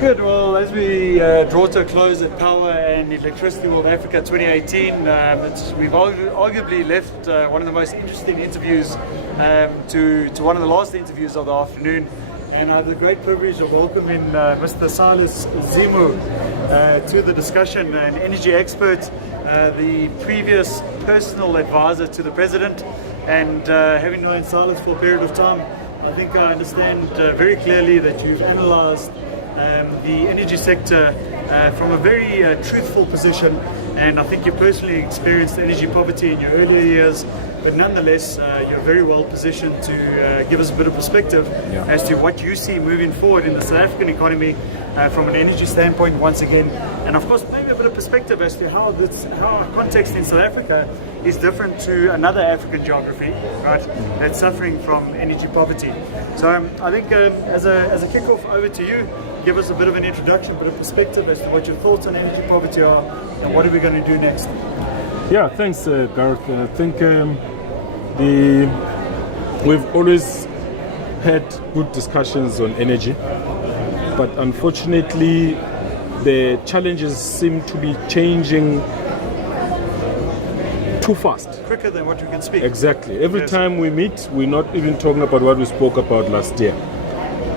Good. Well, as we draw to a close at Power and Electricity World Africa 2018, we've arguably left one of the most interesting interviews to one of the last interviews of the afternoon. And I have the great privilege of welcoming Mr. Silas Zimu to the discussion, an energy expert, the previous personal advisor to the President, and having known Silas for a period of time, I think I understand very clearly that you've analysed the energy sector from a very truthful position, and I think you personally experienced energy poverty in your earlier years, but nonetheless you're very well positioned to give us a bit of perspective as to what you see moving forward in the South African economy from an energy standpoint once again, and of course maybe a bit of perspective as to how our context in South Africa is different to another African geography, right, that's suffering from energy poverty. So I think as a kick-off, over to you. Give us a bit of an introduction, bit of perspective as to what your thoughts on energy poverty are and what are we going to do next. Yeah, thanks Gareth. I think we've always had good discussions on energy, but unfortunately the challenges seem to be changing too fast. Quicker than what we can speak. Exactly. Every time we meet, we're not even talking about what we spoke about last year.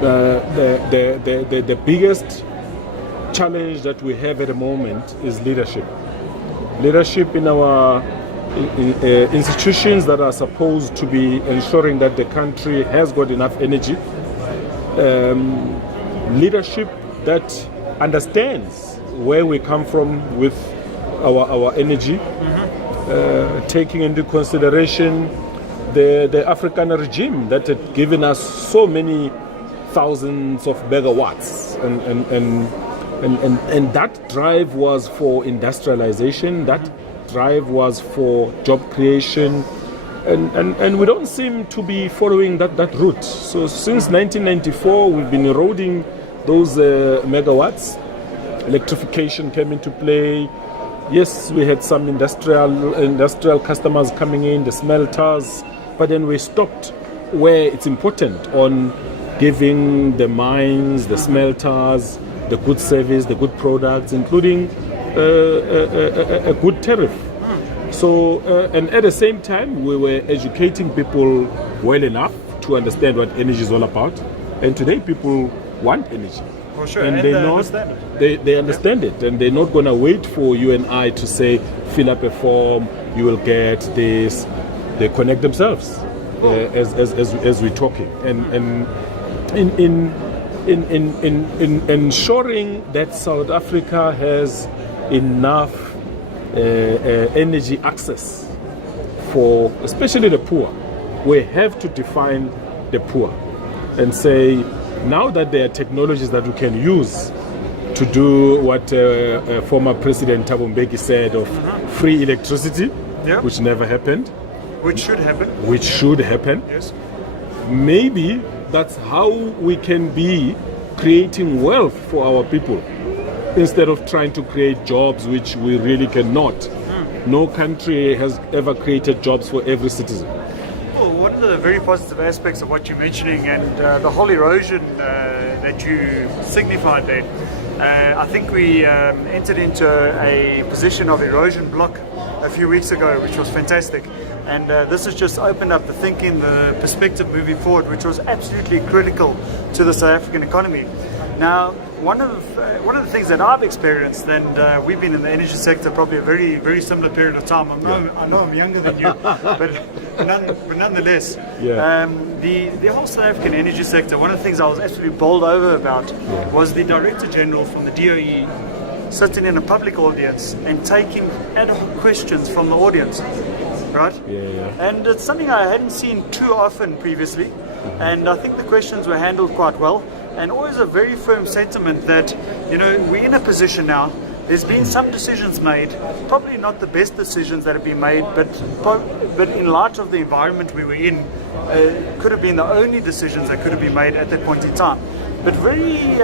The biggest challenge that we have at the moment is leadership. Leadership in our institutions that are supposed to be ensuring that the country has got enough energy. Leadership that understands where we come from with our energy, taking into consideration the African regime that had given us so many thousands of megawatts, and that drive was for industrialization, that drive was for job creation, and we don't seem to be following that route. So since 1994 we've been eroding those megawatts. Electrification came into play. Yes, we had some industrial customers coming in, the smelters, but then we stopped where it's important on giving the mines, the smelters, the good service, the good products, including a good tariff. So, and at the same time, we were educating people well enough to understand what energy is all about. And today, people want energy. For sure, and they understand it. They understand it, and they're not going to wait for you and I to say, fill up a form, you will get this. They connect themselves as we're talking. And in ensuring that South Africa has enough energy access for especially the poor, we have to define the poor and say, now that there are technologies that we can use to do what former President Thabo Mbeki said of free electricity, which never happened. Which should happen. Yes. Maybe that's how we can be creating wealth for our people instead of trying to create jobs which we really cannot. No country has ever created jobs for every citizen. Well, one of the very positive aspects of what you're mentioning and the whole erosion that you signified there, I think we entered into a position of erosion block a few weeks ago, which was fantastic. And this has just opened up the thinking, the perspective moving forward, which was absolutely critical to the South African economy. Now, one of the things that I've experienced, and we've been in the energy sector probably a very, very similar period of time. I know I'm younger than you, but nonetheless, the whole South African energy sector, one of the things I was absolutely bowled over about was the Director General from the DOE sitting in a public audience and taking ad hoc questions from the audience. Right? And it's something I hadn't seen too often previously, and I think the questions were handled quite well, and always a very firm sentiment that, you know, we're in a position now, there's been some decisions made, probably not the best decisions that have been made, but in light of the environment we were in, could have been the only decisions that could have been made at that point in time. But very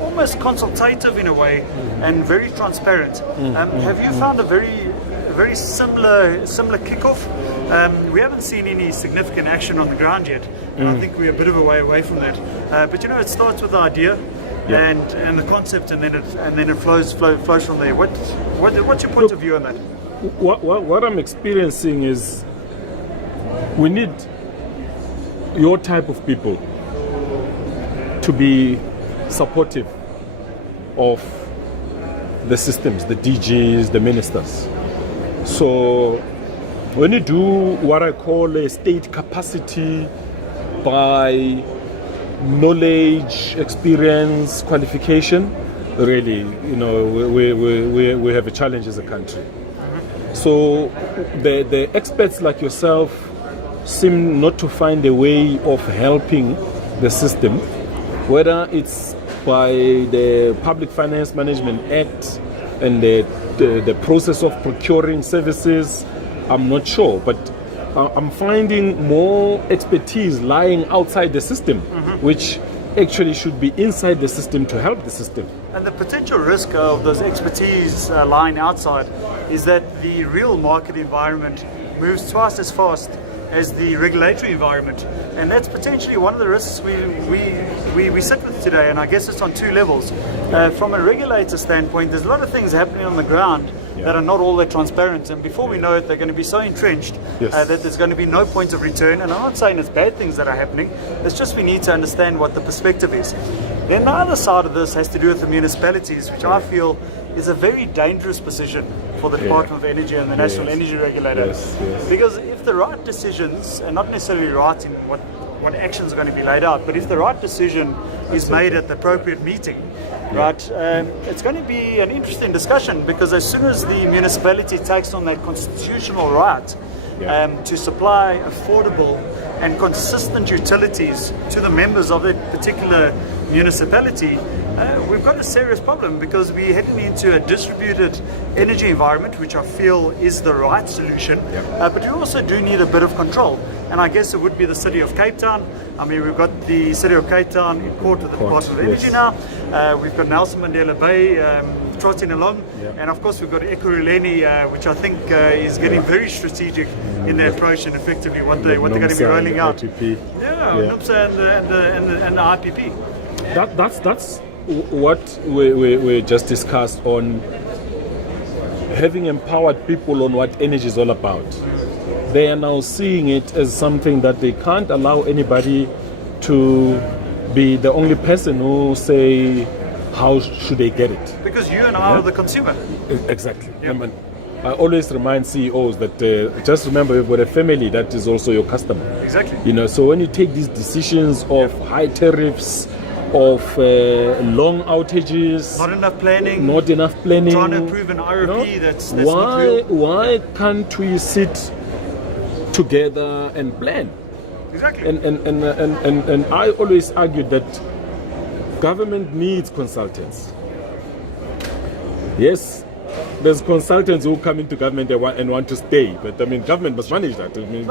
almost consultative in a way, and very transparent. Have you found a very similar kickoff? We haven't seen any significant action on the ground yet, and I think we're a bit of a way away from that. But you know, it starts with the idea. Yeah. and the concept, and then it flows from there. What's your point of view on that? What I'm experiencing is we need your type of people to be supportive of the systems, the DGs, the ministers. So when you do what I call a state capacity by knowledge, experience, qualification, really, we have a challenge as a country. So the experts like yourself seem not to find a way of helping the system, whether it's by the Public Finance Management Act and the process of procuring services. I'm not sure, but I'm finding more expertise lying outside the system, which actually should be inside the system to help the system. And the potential risk of those expertise lying outside is that the real market environment moves twice as fast as the regulatory environment, and that's potentially one of the risks we sit with today. And I guess it's on two levels. From a regulator standpoint, there's a lot of things happening on the ground that are not all that transparent, and before we know it, they're going to be so entrenched that there's going to be no point of return. And I'm not saying it's bad things that are happening, it's just we need to understand what the perspective is. Then the other side of this has to do with the municipalities, which I feel is a very dangerous position for the Department of Energy and the National Energy Regulator. Because if the right decisions, and not necessarily right in what actions are going to be laid out, but if the right decision is made at the appropriate meeting, right, it's going to be an interesting discussion, because as soon as the municipality takes on that constitutional right to supply affordable and consistent utilities to the members of that particular municipality, we've got a serious problem, because we're heading into a distributed energy environment, which I feel is the right solution, but we also do need a bit of control. And I guess it would be the City of Cape Town. I mean, we've got the City of Cape Town in court with the Department of Energy now. We've got Nelson Mandela Bay trotting along. And of course, we've got Ekurhuleni, which I think is getting very strategic in their approach and effectively what they're going to be rolling out. NUMSA and the IPP. That's what we just discussed on having empowered people on what energy is all about. They are now seeing it as something that they can't allow anybody to be the only person who say how should they get it. Because you and I are the consumer. Exactly. I always remind CEOs that just remember, you've got a family that is also your customer. Exactly. So when you take these decisions of high tariffs, of long outages, not enough planning, trying to approve an RFP that's not real. Why can't we sit together and plan? Exactly. And I always argued that government needs consultants. Yes, there's consultants who come into government and want to stay, but I mean, government must manage that. I mean,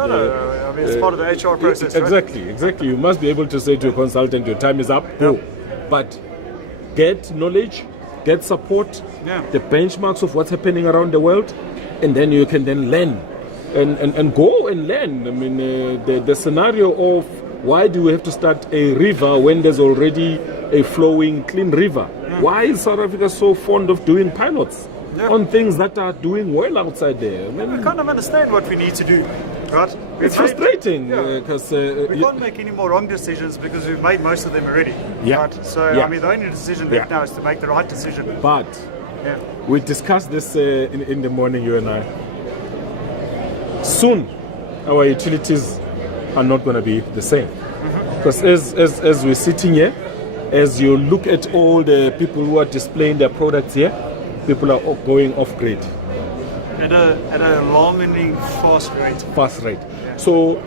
it's part of the HR process. Exactly. You must be able to say to a consultant, your time is up, go. But get knowledge, get support, the benchmarks of what's happening around the world, and then you can then learn and go and learn. I mean, the scenario of why do we have to start a river when there's already a flowing clean river? Why is South Africa so fond of doing pilots on things that are doing well outside there? I mean, we kind of understand what we need to do, right? It's frustrating because we can't make any more wrong decisions because we've made most of them already. Right? So I mean, the only decision left now is to make the right decision. But we discussed this in the morning, you and I. Soon, our utilities are not going to be the same, because as we're sitting here, as you look at all the people who are displaying their products here, people are going off grid at an alarmingly fast rate. So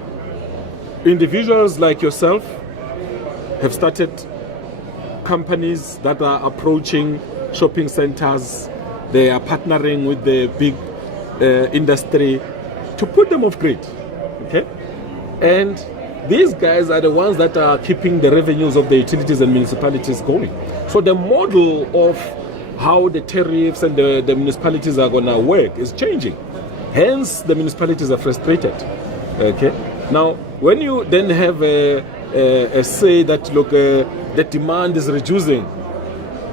individuals like yourself have started companies that are approaching shopping centers. They are partnering with the big industry to put them off grid. Okay, and these guys are the ones that are keeping the revenues of the utilities and municipalities going. So the model of how the tariffs and the municipalities are going to work is changing. Hence, the municipalities are frustrated. Okay. Now, when you then have a say that, look, the demand is reducing,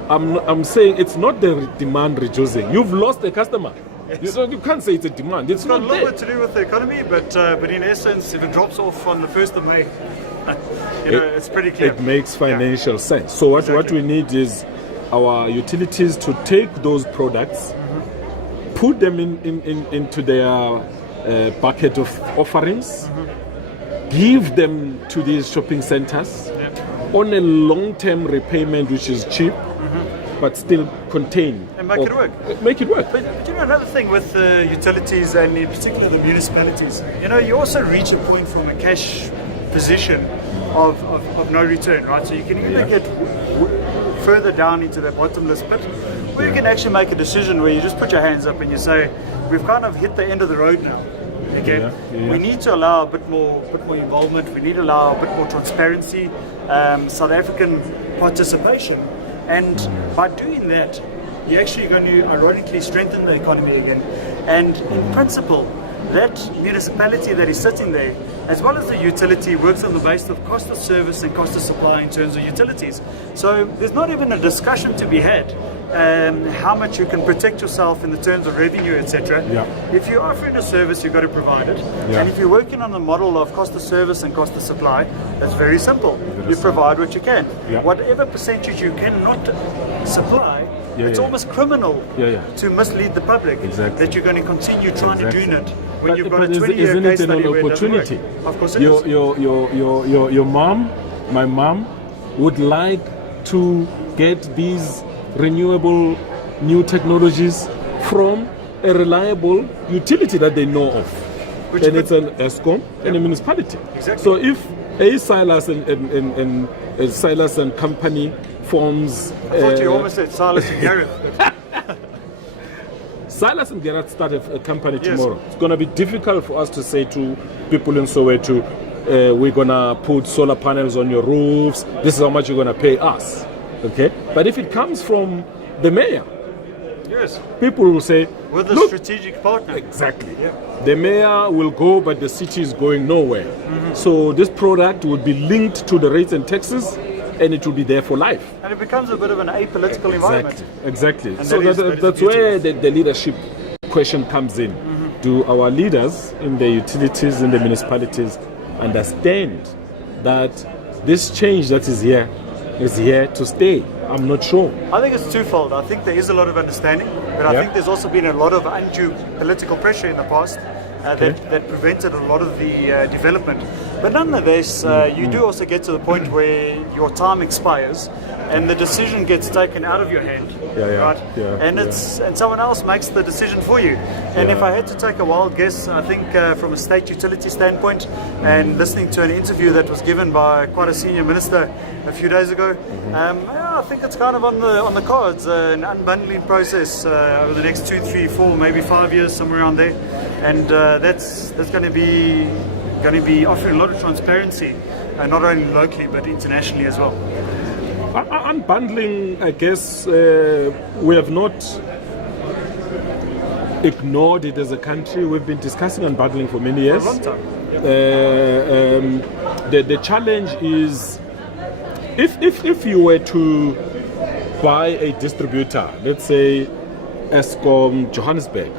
I'm saying it's not the demand reducing. You've lost a customer. Yes. You can't say it's a demand. It's It's got not a little there. bit to do with the economy, but in essence, if it drops off on the 1st of May, it's pretty clear. It makes financial sense. So what Exactly. we need is our utilities to take those products, put them into their bucket of offerings, give them to these shopping centers on a long-term repayment which is cheap, but still contain. And make it work. Make it work. But another thing with the utilities and in particular the municipalities, you also reach a point from a cash position of no return, right? So you can either get further down into the bottomless pit, or you can actually make a decision where you just put your hands up and you say, we've kind of hit the end of the road now. Okay, we need to allow a bit more involvement. We need to allow a bit more transparency, South African participation, and by doing that, you're actually going to ironically strengthen the economy again. And in principle, that municipality that is sitting there, as well as the utility, works on the basis of cost of service and cost of supply in terms of utilities. So there's not even a discussion to be had how much you can protect yourself in the terms of revenue, etc. If you're offering a service, you've got to provide it. And if you're working on the model of cost of service and cost of supply, that's very simple. You provide what you can. Whatever percentage you cannot supply, it's almost criminal to mislead the public that you're going to continue trying to do it when you've got a 20-year case study where it doesn't work. Of course it is. Your mom, my mom, would like to get these renewable new technologies from a reliable utility that they know of. Then it's an ESCOM and a municipality. Exactly. So if a Silas and Silas and company forms, I thought you almost said Silas and Gareth. Silas and Gareth start a company tomorrow. It's going to be difficult for us to say to people in Soweto, we're going to put solar panels on your roofs. This is how much you're going to pay us. Okay? But if it comes from the mayor, people will say, with a strategic partner. Exactly. The mayor will go, but the city is going nowhere. So this product would be linked to the rates and taxes, and it will be there for life. And it becomes a bit of an apolitical environment. Exactly. And so that's where the leadership question comes in. Do our leaders in the utilities, in the municipalities, understand that this change that is here to stay? I'm not sure. I think it's twofold. I think there is a lot of understanding, but I think there's also been a lot of undue political pressure in the past that prevented a lot of the development. But nonetheless, you do also get to the point where your time expires and the decision gets taken out of your hand, right? And someone else makes the decision for you. And if I had to take a wild guess, I think from a state utility standpoint, and listening to an interview that was given by quite a senior minister a few days ago, I think it's kind of on the cards, an unbundling process over the next 2, 3, 4, maybe 5 years, somewhere around there, and that's going to be offering a lot of transparency, not only locally but internationally as well. Unbundling, I guess, we have not ignored it as a country. We've been discussing unbundling for many years. For a long time. The challenge is, if you were to buy a distributor, let's say ESCOM Johannesburg,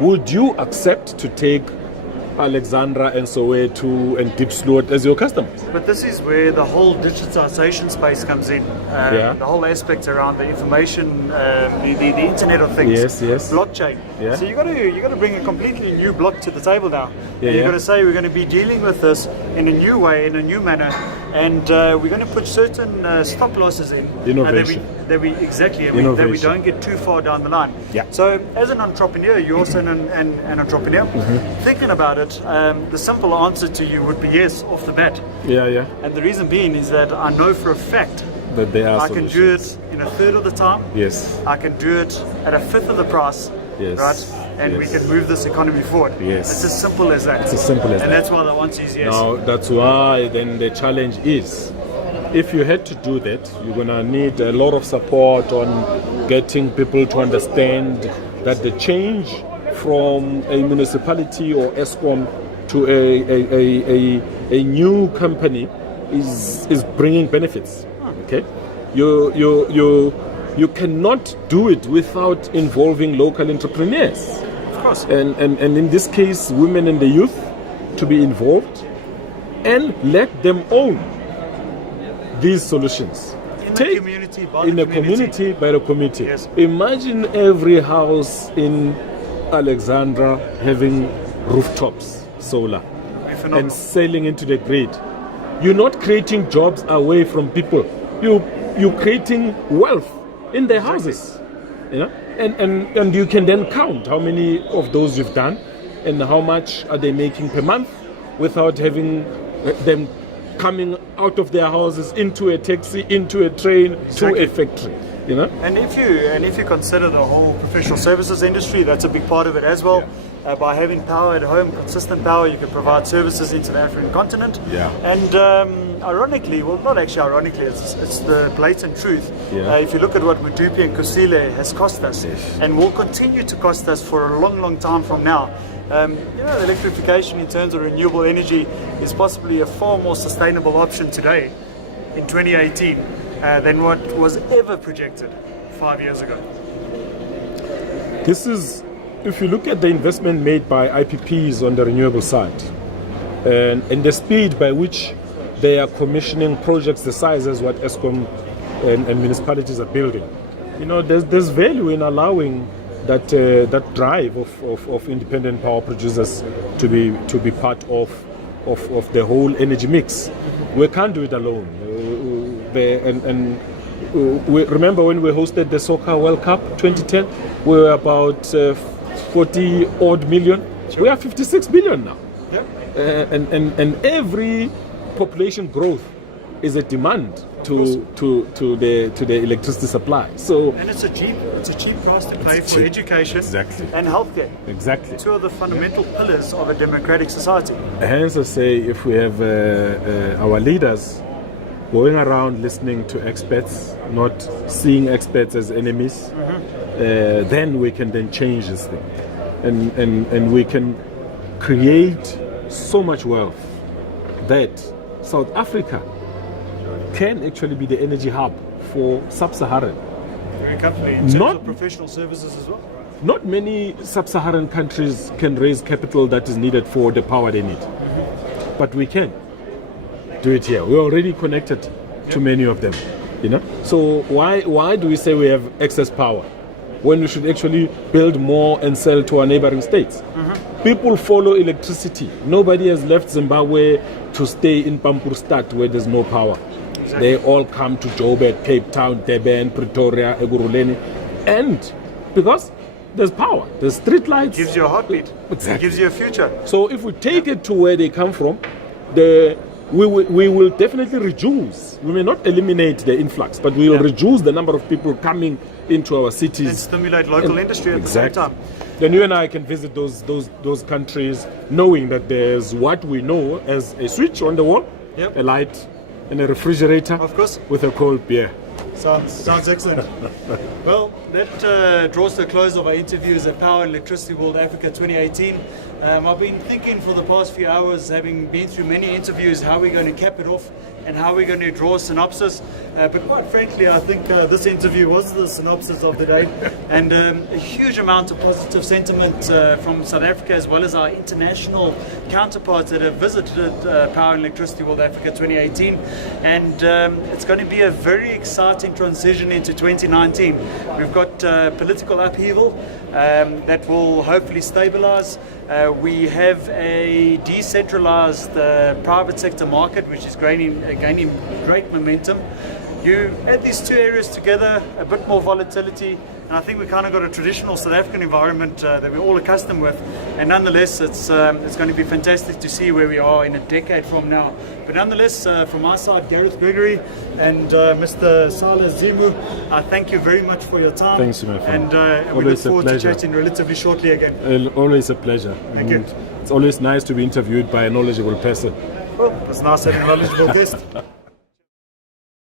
would you accept to take Alexandra and Soweto and Diepsloot as your customers? But this is where the whole digitization space comes in. The whole aspect around the information, the Internet of Things, blockchain. So you got to bring a completely new block to the table now. You've got to say we're going to be dealing with this in a new way, in a new manner, and we're going to put certain stop losses in. Innovation. That we don't get too far down the line. So as an entrepreneur, you're also an entrepreneur. Thinking about it, the simple answer to you would be yes off the bat. And the reason being is that I know for a fact that there are I can do it in a third of the time. I can do it at a fifth of the price. Right? And we can move this economy forward. It's as simple as that. And that's why the answer is yes. Now that's why then the challenge is, if you had to do that, you're going to need a lot of support on getting people to understand that the change from a municipality or ESCOM to a new company is bringing benefits. Okay, You cannot do it without involving local entrepreneurs. Of course. And in this case, women and the youth to be involved and let them own these solutions. In the community, by in the the community, by the community. Yes. Imagine every house in Alexandra having rooftops, solar, and selling into the grid. You're not creating jobs away from people. You're creating wealth in their houses. You know? And you can then count how many of those you've done and how much are they making per month without having them coming out of their houses into a taxi, into a train, to a factory. You know? And if you consider the whole professional services industry, that's a big part of it as well. By having power at home, consistent power, you can provide services into the African continent. Yeah. And ironically, well, not actually ironically, it's the blatant truth. Yeah. If you look at what Mudupi and Kusile has cost us, and will continue to cost us for a long, long time from now. The electrification in terms of renewable energy is possibly a far more sustainable option today in 2018 than what was ever projected 5 years ago. This is, if you look at the investment made by IPPs on the renewable side and the speed by which they are commissioning projects the size as what Eskom and municipalities are building, there's value in allowing that drive of independent power producers to be part of the whole energy mix. We can't do it alone. We remember when we hosted the Soccer World Cup 2010, we were about 40 odd million. Sure. We are 56 billion now. Yeah. And every population growth is a demand to the electricity supply. So and it's a cheap price to pay for education and healthcare. Exactly. Two of the fundamental pillars of a democratic society. Hence I say if we have our leaders going around listening to experts, not seeing experts as enemies, then we can then change this thing. And we can create so much wealth that South Africa can actually be the energy hub for sub-Saharan. Very comfortably in terms of professional services as well. Not many sub-Saharan countries can raise capital that is needed for the power they need. But we can do it here. We're already connected to many of them. So why do we say we have excess power when we should actually build more and sell to our neighboring states? People follow electricity. Nobody has left Zimbabwe to stay in Pampurstad where there's no power. They all come to Joburg, Cape Town, Durban, Pretoria, Ekurhuleni, and because there's power, there's street lights. Gives you a heartbeat. Exactly. Gives you a future. So if we take it to where they come from, we will definitely reduce. We may not eliminate the influx, but we will reduce the number of people coming into our cities and stimulate local industry at the same time. Then you and I can visit those countries, knowing that there's what we know as a switch on the wall, a light, and a refrigerator, of course, with a cold beer. Sounds excellent. Well, that draws to the close of our interviews at Power and Electricity World Africa 2018. I've been thinking for the past few hours, having been through many interviews, how we're going to cap it off and how we're going to draw a synopsis. But quite frankly, I think this interview was the synopsis of the day, and a huge amount of positive sentiment from South Africa as well as our international counterparts that have visited Power and Electricity World Africa 2018. And it's going to be a very exciting transition into 2019. We've got political upheaval that will hopefully stabilize. We have a decentralized private sector market which is gaining great momentum. You add these two areas together, a bit more volatility, and I think we kind of got a traditional South African environment that we're all accustomed with. And nonetheless, it's going to be fantastic to see where we are in a decade from now. But nonetheless, from our side, Gareth Gregory and Mr. Silas Zimu, I thank you very much for your time. Thanks, my friend. And we look forward to chatting relatively shortly again. Always a pleasure. Thank you. It's always nice to be interviewed by a knowledgeable person. Well, it's nice having a knowledgeable guest.